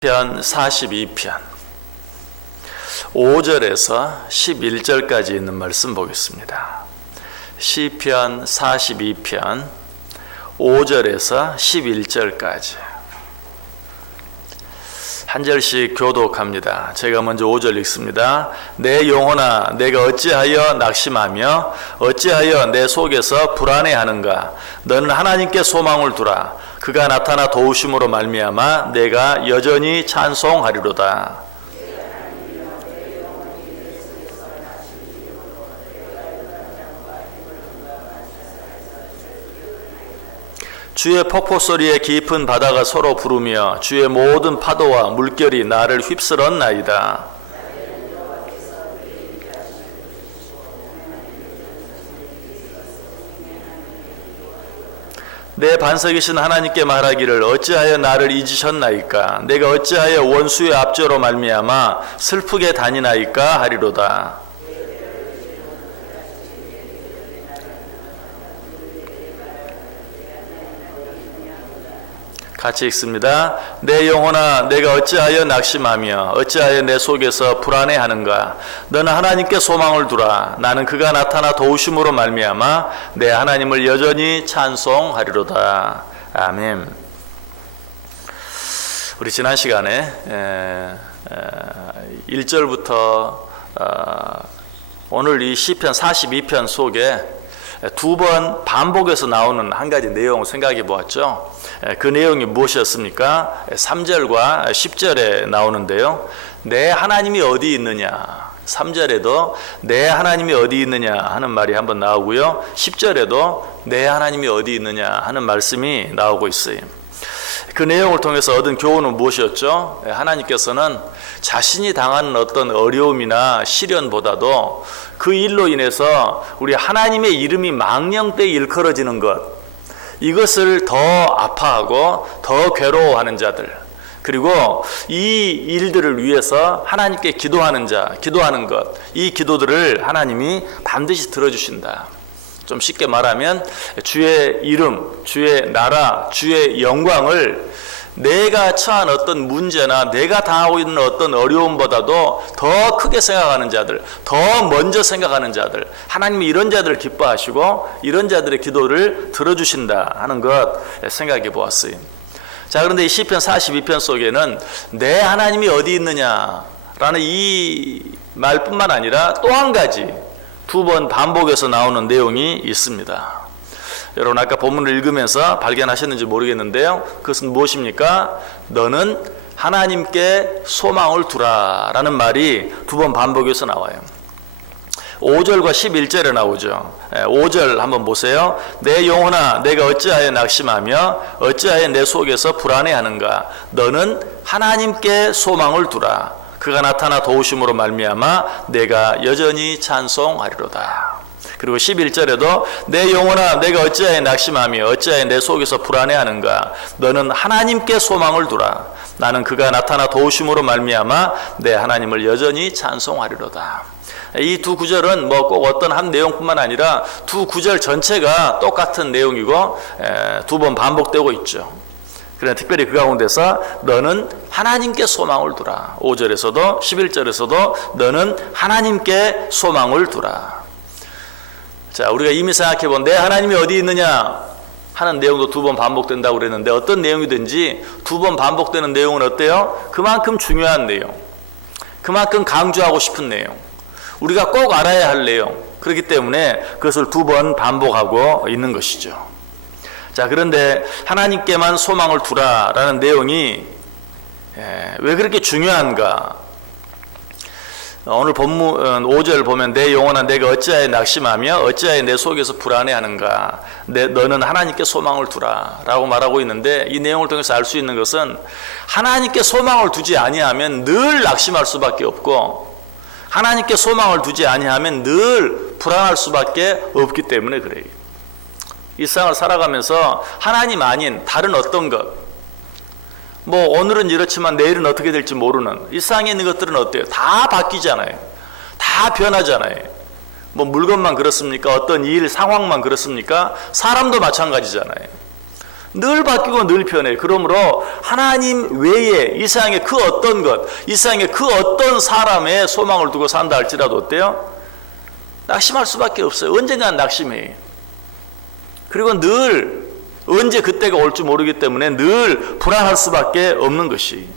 시편 42편 5절에서 11절까지 있는 말씀 보겠습니다. 시편 42편 5절에서 11절까지 한 절씩 교독합니다. 제가 먼저 5절 읽습니다. 내 영혼아, 내가 어찌하여 낙심하며 어찌하여 내 속에서 불안해하는가? 너는 하나님께 소망을 두라. 그가 나타나 도우심으로 말미암아 내가 여전히 찬송하리로다. 주의 폭포 소리에 깊은 바다가 서로 부르며 주의 모든 파도와 물결이 나를 휩쓸었나이다. 내 반석이신 하나님께 말하기를 어찌하여 나를 잊으셨나이까? 내가 어찌하여 원수의 압제로 말미암아 슬프게 다니나이까 하리로다. 같이 읽습니다. 내 영혼아, 내가 어찌하여 낙심하며 어찌하여 내 속에서 불안해하는가? 너는 하나님께 소망을 두라. 나는 그가 나타나 도우심으로 말미암아 내 하나님을 여전히 찬송하리로다. 아멘. 우리 지난 시간에 1절부터 오늘 이 시편 42편 속에 두 번 반복해서 나오는 한 가지 내용을 생각해 보았죠. 그 내용이 무엇이었습니까? 3절과 10절에 나오는데요. 내 하나님이 어디 있느냐? 3절에도 내 하나님이 어디 있느냐 하는 말이 한번 나오고요. 10절에도 내 하나님이 어디 있느냐 하는 말씀이 나오고 있어요. 그 내용을 통해서 얻은 교훈은 무엇이었죠? 하나님께서는 자신이 당하는 어떤 어려움이나 시련보다도 그 일로 인해서 우리 하나님의 이름이 망령되이 일컬어지는 것, 이것을 더 아파하고 더 괴로워하는 자들, 그리고 이 일들을 위해서 하나님께 기도하는 자, 기도하는 것, 이 기도들을 하나님이 반드시 들어주신다. 좀 쉽게 말하면 주의 이름, 주의 나라, 주의 영광을 내가 처한 어떤 문제나 내가 당하고 있는 어떤 어려움보다도 더 크게 생각하는 자들, 더 먼저 생각하는 자들, 하나님이 이런 자들을 기뻐하시고 이런 자들의 기도를 들어주신다 하는 것 생각해 보았어요. 자, 그런데 이 시편 42편 속에는 내 하나님이 어디 있느냐라는 이 말뿐만 아니라 또 한 가지 두 번 반복해서 나오는 내용이 있습니다. 여러분 아까 본문을 읽으면서 발견하셨는지 모르겠는데요. 그것은 무엇입니까? 너는 하나님께 소망을 두라 라는 말이 두 번 반복해서 나와요. 5절과 11절에 나오죠. 5절 한번 보세요. 내 영혼아, 내가 어찌하여 낙심하며 어찌하여 내 속에서 불안해하는가? 너는 하나님께 소망을 두라. 그가 나타나 도우심으로 말미암아 내가 여전히 찬송하리로다. 그리고 11절에도 내 영혼아, 내가 어찌하여 낙심하며 어찌하여 내 속에서 불안해하는가? 너는 하나님께 소망을 두라. 나는 그가 나타나 도우심으로 말미암아 내 하나님을 여전히 찬송하리로다. 이 두 구절은 뭐 꼭 어떤 한 내용뿐만 아니라 두 구절 전체가 똑같은 내용이고 두 번 반복되고 있죠. 그러나 특별히 그 가운데서 너는 하나님께 소망을 두라. 5절에서도 11절에서도 너는 하나님께 소망을 두라. 자, 우리가 이미 생각해본 내 하나님이 어디 있느냐 하는 내용도 두 번 반복된다고 그랬는데 어떤 내용이든지 두 번 반복되는 내용은 어때요? 그만큼 중요한 내용, 그만큼 강조하고 싶은 내용, 우리가 꼭 알아야 할 내용, 그렇기 때문에 그것을 두 번 반복하고 있는 것이죠. 자, 그런데 하나님께만 소망을 두라라는 내용이 왜 그렇게 중요한가? 오늘 본문 5절 보면 내 영혼아, 내가 어찌하여 낙심하며 어찌하여 내 속에서 불안해하는가? 너는 하나님께 소망을 두라 라고 말하고 있는데, 이 내용을 통해서 알 수 있는 것은 하나님께 소망을 두지 아니하면 늘 낙심할 수밖에 없고, 하나님께 소망을 두지 아니하면 늘 불안할 수밖에 없기 때문에 그래요. 일상을 살아가면서 하나님 아닌 다른 어떤 것, 뭐 오늘은 이렇지만 내일은 어떻게 될지 모르는 일상에 있는 것들은 어때요? 다 바뀌잖아요. 다 변하잖아요. 뭐 물건만 그렇습니까? 어떤 일, 상황만 그렇습니까? 사람도 마찬가지잖아요. 늘 바뀌고 늘 변해. 그러므로 하나님 외에 이 세상에 그 어떤 것, 이 세상에 그 어떤 사람의 소망을 두고 산다 할지라도 어때요? 낙심할 수밖에 없어요. 언젠간 낙심해. 그리고 늘 언제 그때가 올지 모르기 때문에 늘 불안할 수밖에 없는 것이.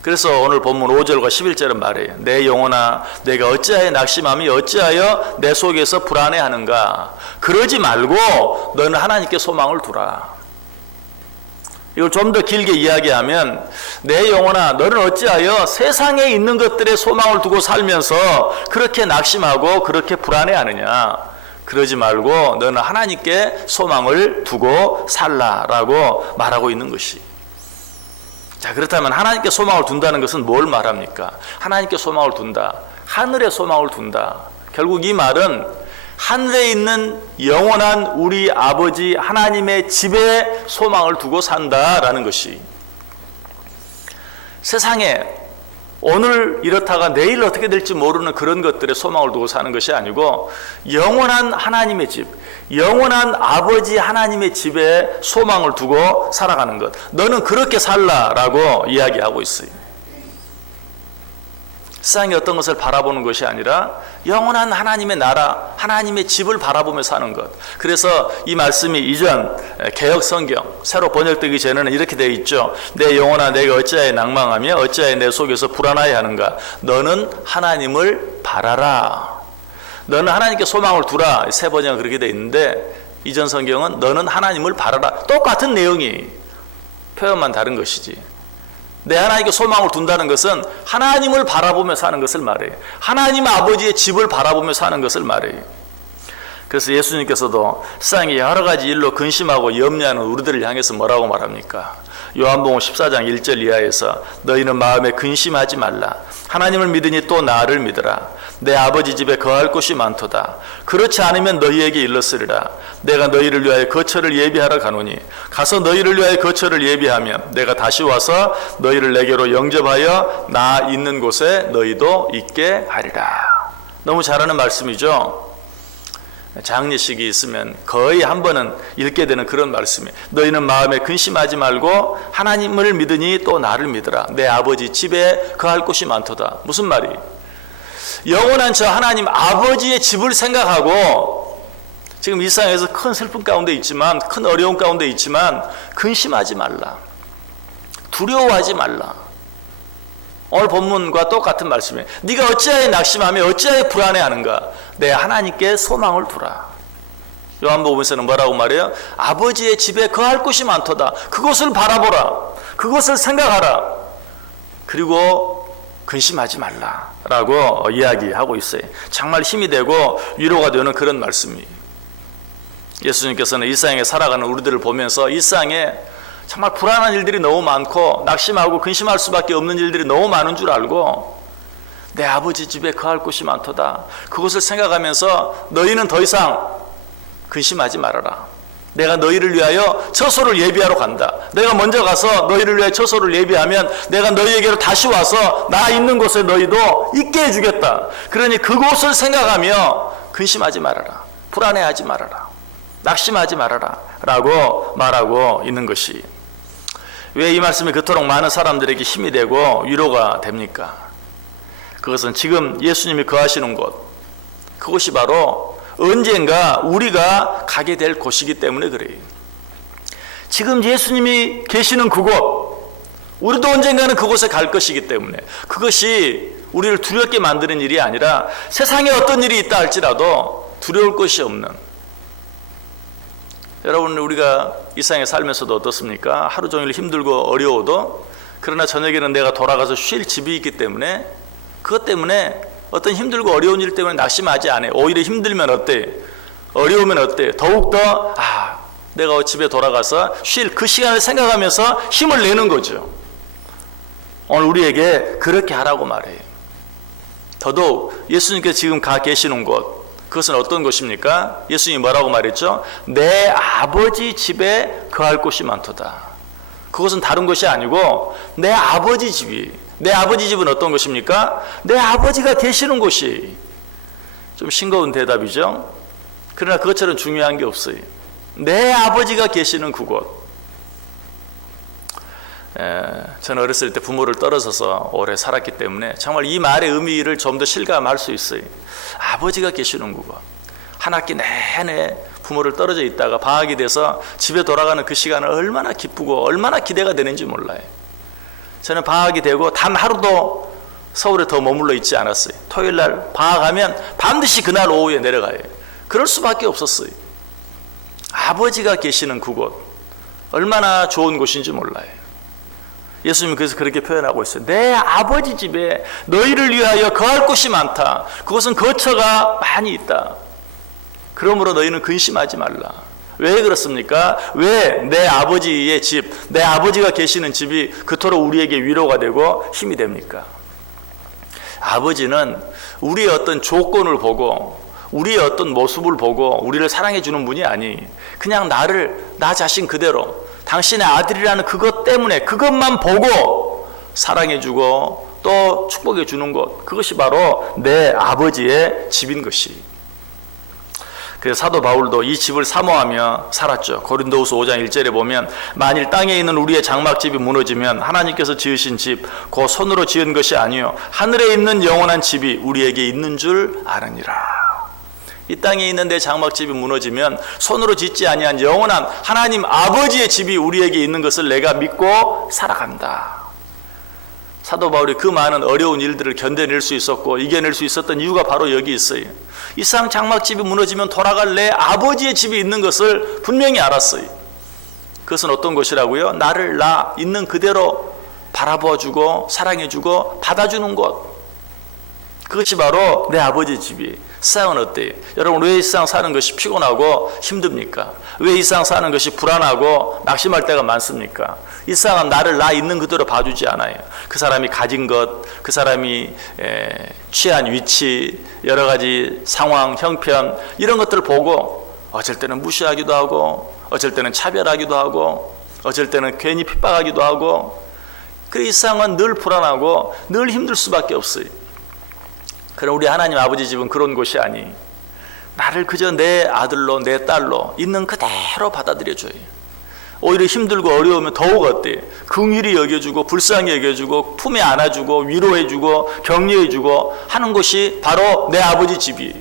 그래서 오늘 본문 5절과 11절은 말해요. 내 영혼아 내가 어찌하여 낙심하며 어찌하여 내 속에서 불안해하는가. 그러지 말고 너는 하나님께 소망을 두라. 이걸 좀 더 길게 이야기하면 내 영혼아 너는 어찌하여 세상에 있는 것들에 소망을 두고 살면서 그렇게 낙심하고 그렇게 불안해하느냐. 그러지 말고 너는 하나님께 소망을 두고 살라라고 말하고 있는 것이. 자, 그렇다면 하나님께 소망을 둔다는 것은 뭘 말합니까? 하나님께 소망을 둔다. 하늘에 소망을 둔다. 결국 이 말은 하늘에 있는 영원한 우리 아버지 하나님의 집에 소망을 두고 산다라는 것이. 세상에 오늘 이렇다가 내일 어떻게 될지 모르는 그런 것들에 소망을 두고 사는 것이 아니고 영원한 하나님의 집, 영원한 아버지 하나님의 집에 소망을 두고 살아가는 것. 너는 그렇게 살라라고 이야기하고 있어요. 세상의 어떤 것을 바라보는 것이 아니라 영원한 하나님의 나라, 하나님의 집을 바라보며 사는 것. 그래서 이 말씀이 이전 개역 성경 새로 번역되기 전에는 이렇게 되어 있죠. 내 영혼아 내가 어찌하여 낭망하며 어찌하여 내 속에서 불안하여 하는가. 너는 하나님을 바라라. 너는 하나님께 소망을 두라. 새 번역은 그렇게 되어 있는데 이전 성경은 너는 하나님을 바라라. 똑같은 내용이 표현만 다른 것이지. 내 하나님께 소망을 둔다는 것은 하나님을 바라보며 사는 것을 말해요. 하나님 아버지의 집을 바라보며 사는 것을 말해요. 그래서 예수님께서도 세상에 여러 가지 일로 근심하고 염려하는 우리들을 향해서 뭐라고 말합니까? 요한복음 14장 1절 이하에서 너희는 마음에 근심하지 말라. 하나님을 믿으니 또 나를 믿으라. 내 아버지 집에 거할 곳이 많도다. 그렇지 않으면 너희에게 일렀으리라. 내가 너희를 위하여 거처를 예비하러 가노니 가서 너희를 위하여 거처를 예비하면 내가 다시 와서 너희를 내게로 영접하여 나 있는 곳에 너희도 있게 하리라. 너무 잘하는 말씀이죠. 장례식이 있으면 거의 한 번은 읽게 되는 그런 말씀이에요. 너희는 마음에 근심하지 말고 하나님을 믿으니 또 나를 믿으라. 내 아버지 집에 거할 곳이 많도다. 무슨 말이에요? 영원한 저 하나님 아버지의 집을 생각하고 지금 이 세상에서 큰 슬픔 가운데 있지만, 큰 어려움 가운데 있지만 근심하지 말라. 두려워하지 말라. 오늘 본문과 똑같은 말씀이에요. 네가 어찌하여 낙심하며 어찌하여 불안해하는가. 내 하나님께 소망을 두라. 요한복음에서는 뭐라고 말해요? 아버지의 집에 거할 곳이 많도다. 그곳을 바라보라. 그곳을 생각하라. 그리고 근심하지 말라라고 이야기하고 있어요. 정말 힘이 되고 위로가 되는 그런 말씀이에요. 예수님께서는 이 세상에 살아가는 우리들을 보면서 이 세상에 정말 불안한 일들이 너무 많고 낙심하고 근심할 수밖에 없는 일들이 너무 많은 줄 알고 내 아버지 집에 거할 곳이 많도다. 그것을 생각하면서 너희는 더 이상 근심하지 말아라. 내가 너희를 위하여 처소를 예비하러 간다. 내가 먼저 가서 너희를 위하여 처소를 예비하면 내가 너희에게로 다시 와서 나 있는 곳에 너희도 있게 해주겠다. 그러니 그곳을 생각하며 근심하지 말아라. 불안해하지 말아라. 낙심하지 말아라 라고 말하고 있는 것이. 왜 이 말씀이 그토록 많은 사람들에게 힘이 되고 위로가 됩니까? 그것은 지금 예수님이 거하시는 곳, 그곳이 바로 언젠가 우리가 가게 될 곳이기 때문에 그래요. 지금 예수님이 계시는 그곳, 우리도 언젠가는 그곳에 갈 것이기 때문에 그것이 우리를 두렵게 만드는 일이 아니라 세상에 어떤 일이 있다 할지라도 두려울 것이 없는. 여러분, 우리가 이 세상에 살면서도 어떻습니까? 하루 종일 힘들고 어려워도 그러나 저녁에는 내가 돌아가서 쉴 집이 있기 때문에 그것 때문에 어떤 힘들고 어려운 일 때문에 낙심하지 않아요. 오히려 힘들면 어때? 어려우면 어때? 더욱더 내가 집에 돌아가서 쉴 그 시간을 생각하면서 힘을 내는 거죠. 오늘 우리에게 그렇게 하라고 말해요. 더더욱 예수님께서 지금 가 계시는 곳, 그것은 어떤 곳입니까? 예수님이 뭐라고 말했죠? 내 아버지 집에 거할 곳이 많도다. 그것은 다른 것이 아니고 내 아버지 집이, 내 아버지 집은 어떤 곳입니까? 내 아버지가 계시는 곳이. 좀 싱거운 대답이죠. 그러나 그것처럼 중요한 게 없어요. 내 아버지가 계시는 그곳, 저는 어렸을 때 부모를 떨어져서 오래 살았기 때문에 정말 이 말의 의미를 좀 더 실감할 수 있어요. 아버지가 계시는 곳. 한 학기 내내 부모를 떨어져 있다가 방학이 돼서 집에 돌아가는 그 시간은 얼마나 기쁘고 얼마나 기대가 되는지 몰라요. 저는 방학이 되고 단 하루도 서울에 더 머물러 있지 않았어요. 토요일 날 방학하면 반드시 그날 오후에 내려가요. 그럴 수밖에 없었어요. 아버지가 계시는 그곳 얼마나 좋은 곳인지 몰라요. 예수님은 그래서 그렇게 표현하고 있어요. 내 아버지 집에 너희를 위하여 거할 곳이 많다. 그곳은 거처가 많이 있다. 그러므로 너희는 근심하지 말라. 왜 그렇습니까? 왜 내 아버지의 집, 내 아버지가 계시는 집이 그토록 우리에게 위로가 되고 힘이 됩니까? 아버지는 우리의 어떤 조건을 보고 우리의 어떤 모습을 보고 우리를 사랑해 주는 분이 아니, 그냥 나 자신 그대로 당신의 아들이라는 그것 때문에 그것만 보고 사랑해 주고 또 축복해 주는 것, 그것이 바로 내 아버지의 집인 것이. 그래서 사도 바울도 이 집을 사모하며 살았죠. 고린도후서 5장 1절에 보면 만일 땅에 있는 우리의 장막집이 무너지면 하나님께서 지으신 집 곧 손으로 지은 것이 아니요 하늘에 있는 영원한 집이 우리에게 있는 줄 아느니라. 이 땅에 있는 내 장막집이 무너지면 손으로 짓지 아니한 영원한 하나님 아버지의 집이 우리에게 있는 것을 내가 믿고 살아간다. 사도 바울이 그 많은 어려운 일들을 견뎌낼 수 있었고 이겨낼 수 있었던 이유가 바로 여기 있어요. 이 세상 장막집이 무너지면 돌아갈 내 아버지의 집이 있는 것을 분명히 알았어요. 그것은 어떤 것이라고요? 나를 나 있는 그대로 바라봐주고 사랑해주고 받아주는 것, 그것이 바로 내 아버지의 집이. 세상은 어때요? 여러분, 왜 이 세상 사는 것이 피곤하고 힘듭니까? 왜 이 세상 사는 것이 불안하고 낙심할 때가 많습니까? 이 세상은 나를 나 있는 그대로 봐주지 않아요. 그 사람이 가진 것, 그 사람이 취한 위치, 여러 가지 상황, 형편, 이런 것들을 보고 어쩔 때는 무시하기도 하고 어쩔 때는 차별하기도 하고 어쩔 때는 괜히 핍박하기도 하고, 그래서 이 세상은 늘 불안하고 늘 힘들 수밖에 없어요. 그럼 우리 하나님 아버지 집은 그런 곳이 아니, 나를 그저 내 아들로 내 딸로 있는 그대로 받아들여줘요. 오히려 힘들고 어려우면 더욱 어때요? 긍휼히 여겨주고 불쌍히 여겨주고 품에 안아주고 위로해주고 격려해주고 하는 곳이 바로 내 아버지 집이.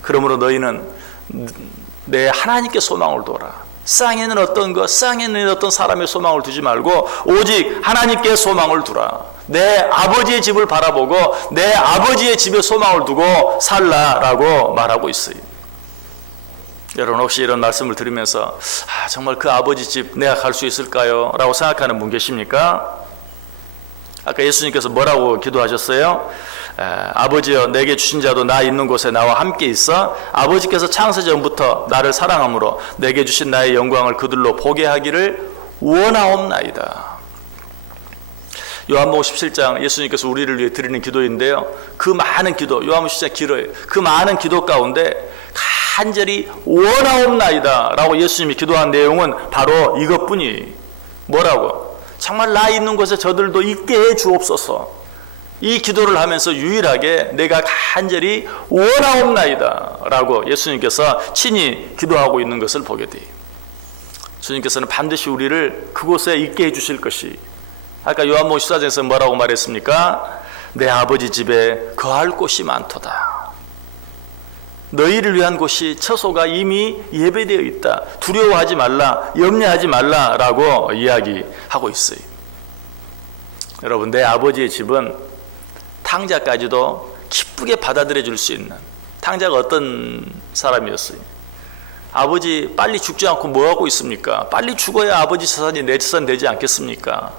그러므로 너희는 내 하나님께 소망을 둬라. 세상에는 어떤 것, 세상에는 어떤 사람의 소망을 두지 말고 오직 하나님께 소망을 두라. 내 아버지의 집을 바라보고 내 아버지의 집에 소망을 두고 살라라고 말하고 있어요. 여러분, 혹시 이런 말씀을 들으면서 정말 그 아버지 집 내가 갈 수 있을까요? 라고 생각하는 분 계십니까? 아까 예수님께서 뭐라고 기도하셨어요? 아버지여, 내게 주신 자도 나 있는 곳에 나와 함께 있어 아버지께서 창세 전부터 나를 사랑함으로 내게 주신 나의 영광을 그들로 보게 하기를 원하옵나이다. 요한복음 17장 예수님께서 우리를 위해 드리는 기도인데요, 그 많은 기도, 요한복음 17장 길어요. 그 많은 기도 가운데 간절히 원하옵나이다 라고 예수님이 기도한 내용은 바로 이것뿐이. 뭐라고? 정말 나 있는 곳에 저들도 있게 해 주옵소서. 이 기도를 하면서 유일하게 내가 간절히 원하옵나이다 라고 예수님께서 친히 기도하고 있는 것을 보게 돼요. 주님께서는 반드시 우리를 그곳에 있게 해 주실 것이. 아까 요한복음 14장에서 뭐라고 말했습니까? 내 아버지 집에 거할 곳이 많도다. 너희를 위한 곳이, 처소가 이미 예배되어 있다. 두려워하지 말라, 염려하지 말라라고 이야기하고 있어요. 여러분, 내 아버지의 집은 탕자까지도 기쁘게 받아들여 줄 수 있는, 탕자가 어떤 사람이었어요? 아버지 빨리 죽지 않고 뭐하고 있습니까? 빨리 죽어야 아버지 재산이 내 재산 되지 않겠습니까?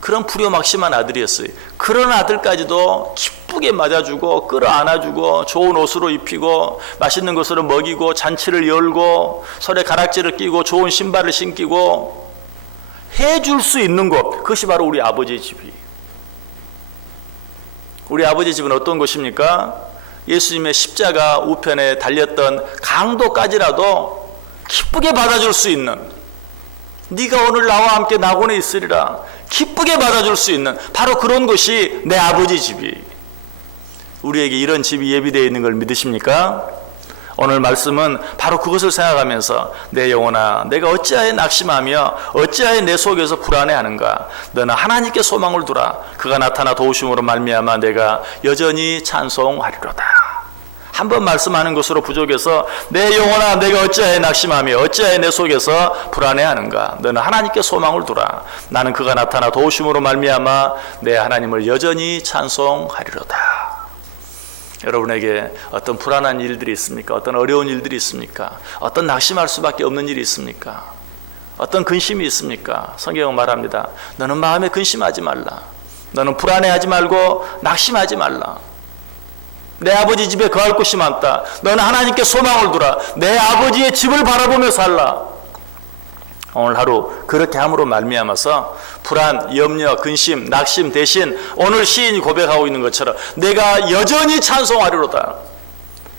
그런 불효막심한 아들이었어요. 그런 아들까지도 기쁘게 맞아주고 끌어안아주고 좋은 옷으로 입히고 맛있는 것으로 먹이고 잔치를 열고 손에 가락지를 끼고 좋은 신발을 신기고 해줄 수 있는 것, 그것이 바로 우리 아버지의 집이에요. 우리 아버지 집은 어떤 곳입니까? 예수님의 십자가 우편에 달렸던 강도까지라도 기쁘게 받아줄 수 있는, 네가 오늘 나와 함께 낙원에 있으리라 기쁘게 받아줄 수 있는 바로 그런 곳이 내 아버지 집이. 우리에게 이런 집이 예비되어 있는 걸 믿으십니까? 오늘 말씀은 바로 그것을 생각하면서 내 영혼아 내가 어찌하여 낙심하며 어찌하여 내 속에서 불안해하는가. 너는 하나님께 소망을 두라. 그가 나타나 도우심으로 말미암아 내가 여전히 찬송하리로다. 한 번 말씀하는 것으로 부족해서 내 영혼아 내가 어찌하여 낙심하며 어찌하여 내 속에서 불안해하는가. 너는 하나님께 소망을 두라. 나는 그가 나타나 도우심으로 말미암아 내 하나님을 여전히 찬송하리로다. 여러분에게 어떤 불안한 일들이 있습니까? 어떤 어려운 일들이 있습니까? 어떤 낙심할 수밖에 없는 일이 있습니까? 어떤 근심이 있습니까? 성경은 말합니다. 너는 마음에 근심하지 말라. 너는 불안해하지 말고 낙심하지 말라. 내 아버지 집에 거할 곳이 많다. 너는 하나님께 소망을 두라. 내 아버지의 집을 바라보며 살라. 오늘 하루 그렇게 함으로 말미암아서 불안, 염려, 근심, 낙심 대신 오늘 시인이 고백하고 있는 것처럼 내가 여전히 찬송하리로다.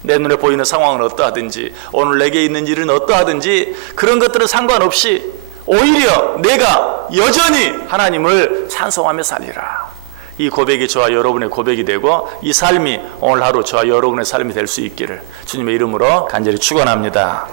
내 눈에 보이는 상황은 어떠하든지 오늘 내게 있는 일은 어떠하든지 그런 것들은 상관없이 오히려 내가 여전히 하나님을 찬송하며 살리라. 이 고백이 저와 여러분의 고백이 되고 이 삶이 오늘 하루 저와 여러분의 삶이 될 수 있기를 주님의 이름으로 간절히 축원합니다.